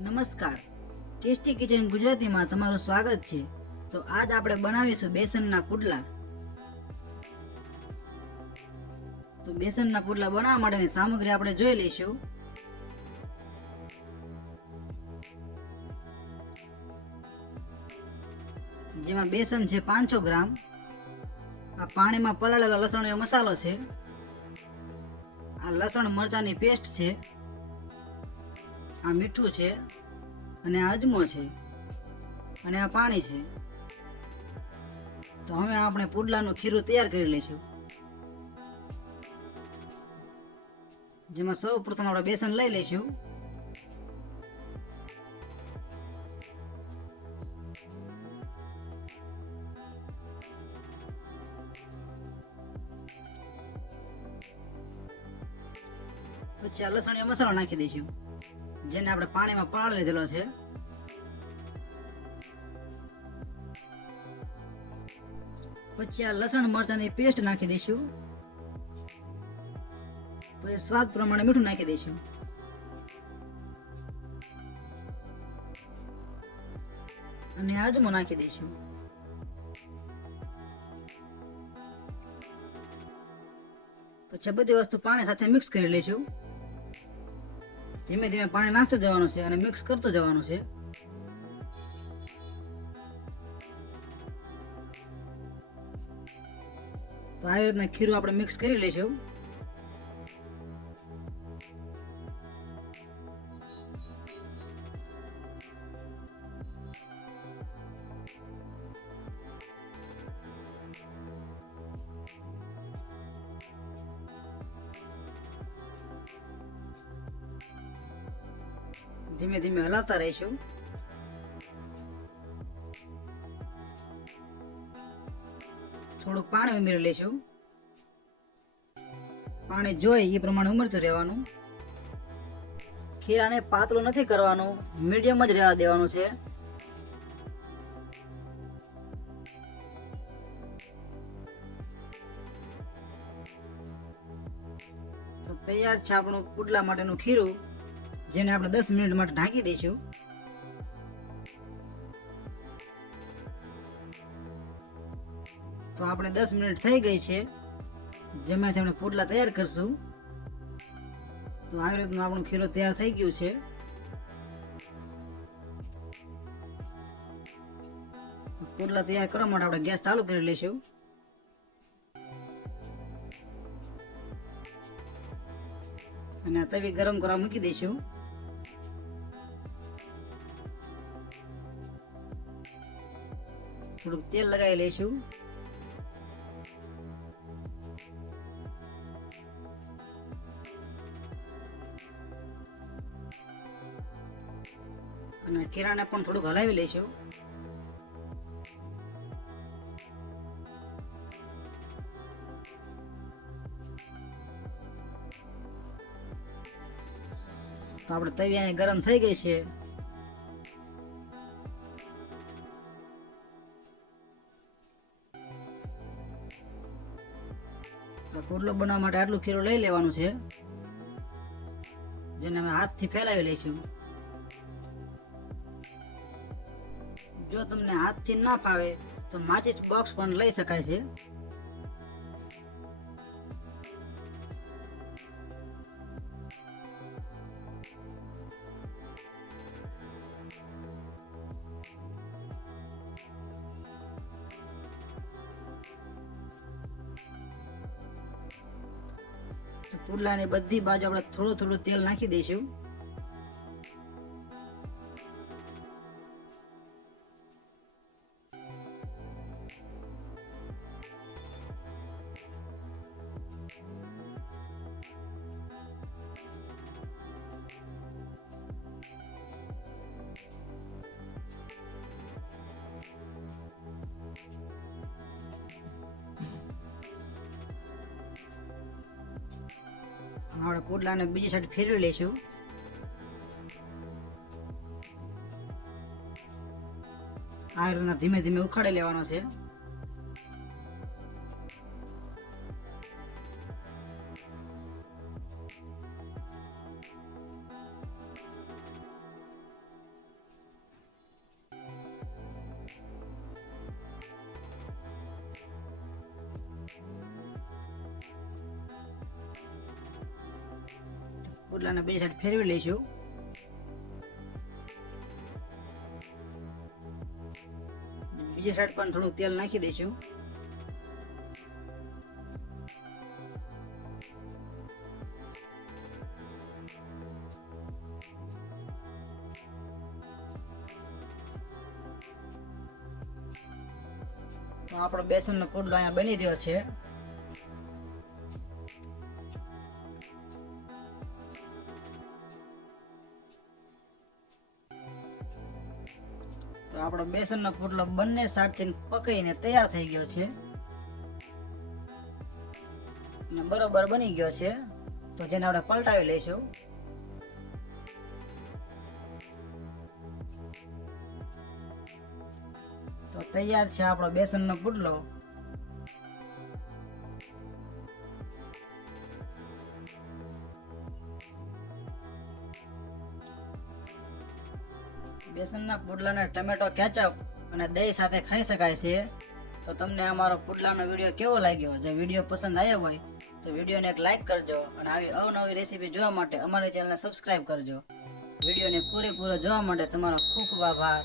નમસ્કાર, tasty kitchen ગુજરાતીમાં તમારું સ્વાગત છે। તો આજ આપણે બનાવીશું બેસનના પુડલા। તો બેસનના પુડલા બનાવવા માટેની સામગ્રી આપણે જોઈ લઈશું। જેમાં બેસન છે 500 ગ્રામ, આ પાણીમાં પલાળેલો લસણનો મસાલો છે, આ લસણ મરચાંની પેસ્ટ છે, આ મીઠું છે, અને આ અજમો છે, અને આ પાણી છે। તો હવે આપણે પુડલાનું ખીરું તૈયાર કરી લઈશું। જેમાં સૌ પ્રથમ આપણે બેસન લઈ લઈશું। પછી આ લસણીયો મસાલો નાખી દઈશું, જેને આપણે પાણીમાં પલાળી લીધેલો છે। પછી આ લસણ મરચાંની પેસ્ટ નાખી દઈશું। પછી સ્વાદ પ્રમાણે મીઠું નાખી દઈશું, અને અજમો નાખી દઈશું। પછી બધી વસ્તુ પાણી સાથે મિક્સ કરી લઈશું। ધીમે ધીમે પાણી નાખતું જવાનું છે અને મિક્સ કરતું જવાનું છે। તો આવી રીતના ખીરું આપણે મિક્સ કરી લઈશું। ધીમે ધીમે હલાવતા રહીશું। થોડુંક પાણી ઉમેરી લઈશું। પાણી જોઈ એ પ્રમાણે ઉમેરતું રહેવાનું। ખીરાને પાતળું નથી કરવાનું, મીડિયમ જ રહેવા દેવાનું છે। તો તૈયાર છે આપણું પુડલા માટેનું ખીરું, જેને આપણે 10 મિનિટ માટે ઢાંકી દઈશું। તો આપણે 10 મિનિટ થઈ ગઈ છે, જેમાંથી આપણે પુડલા તૈયાર કરશું। તો આવી રીતનું આપણું ખીરું તૈયાર થઈ ગયું છે। પુડલા તૈયાર કરવા માટે આપણે ગેસ ચાલુ કરી લઈશું, અને આ તવી ગરમ કરવા મૂકી દઈશું। થોડુંક તેલ લગાવી લઈશું, અને ખીરાને પણ થોડુંક હલાવી લઈશું। તો આપણે તવી અહીં ગરમ થઈ ગઈ છે। તો પુડલો બનાવવા માટે આટલું ખીરું લઈ લેવાનું છે, જેને અમે હાથથી ફેલાવી લઈશું। જો તમને હાથથી ના ફાવે તો માચિસ બોક્સ પણ લઈ શકાય છે। પુડલાની બધી બાજુ આપણે થોડું થોડું તેલ નાખી દઈશું। આપણે પુડલાને બીજી સાઈડ ફેરવી લઈશું। આ રીતના ધીમે ધીમે ઉખાડી લેવાનો છે। પુડલાને બે સાઈડ ફેરવી લઈશું. બીજી સાઈડ પણ થોડું તેલ નાખી દઈશું. તો આપણો બેસનનો પુડલો અહીંયા બની રહ્યો છે. તો આપણો બેસનનો પુડલો બંને સાઈડથી પકઈને તૈયાર થઈ ગયો છે અને બરોબર બની ગયો છે. તો જેને આપણે પલટાવી લઈશું. તો તૈયાર છે આપણો બેસનનો પુડલો. બેસનના પુડલાને ટમેટો કેચઅપ અને દહીં સાથે ખાઈ શકાય છે. તો તમને અમારો પુડલાનો વિડીયો કેવો લાગ્યો? જો વિડીયો પસંદ આવ્યો હોય તો વિડીયોને એક લાઈક કરજો અને આવી અવનવી રેસીપી જોવા માટે અમારી ચેનલને સબસ્ક્રાઈબ કરજો. વિડીયોને પૂરેપૂરો જોવા માટે તમારો ખૂબ ખૂબ આભાર.